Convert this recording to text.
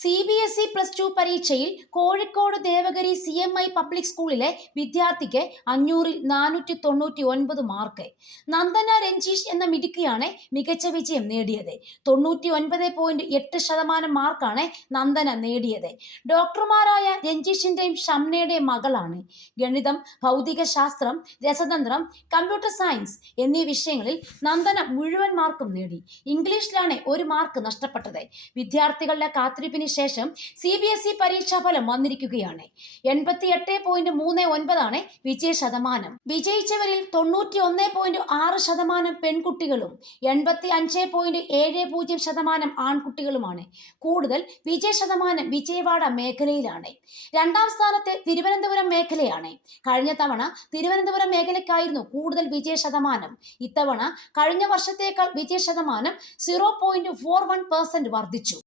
CBSE+2 പരീക്ഷയിൽ Kozhikode Devagiri CMI public സ്കൂളിലെ വിദ്യാർത്ഥിക്ക് 500-ൽ 499 മാർക്ക്. നന്ദന രഞ്ജീഷ് എന്ന മിടുക്കിയാണ് മികച്ച വിജയം നേടിയത്. 99.8% മാർക്കാണ് നന്ദന നേടിയത്. ഡോക്ടർമാരായ രഞ്ജീഷിന്റെയും ഷംനയുടെയും മകളാണ്. ഗണിതം, ഭൗതികശാസ്ത്രം, രസതന്ത്രം, കമ്പ്യൂട്ടർ സയൻസ് എന്നീ വിഷയങ്ങളിൽ നന്ദന മുഴുവൻ മാർക്കും നേടി. ഇംഗ്ലീഷിലാണ് 1 മാർക്ക് നഷ്ടപ്പെട്ടത്. വിദ്യാർത്ഥികളുടെ കാത്തിരിപ്പിന് ശേഷം CBSE പരീക്ഷാഫലം വന്നിരിക്കുകയാണ്. 88.39 വിജയ ശതമാനം. വിജയിച്ചവരിൽ 91.6% പെൺകുട്ടികളും 85.70% ആൺകുട്ടികളുമാണ്. കൂടുതൽ വിജയ ശതമാനം വിജയവാഡ മേഖലയിലാണ്. 2ാം സ്ഥാനത്ത് തിരുവനന്തപുരം മേഖലയാണ്. കഴിഞ്ഞ തവണ തിരുവനന്തപുരം മേഖലയ്ക്കായിരുന്നു കൂടുതൽ വിജയ ശതമാനം. ഇത്തവണ കഴിഞ്ഞ വർഷത്തേക്കാൾ വിജയ ശതമാനം 0.41% വർദ്ധിച്ചു.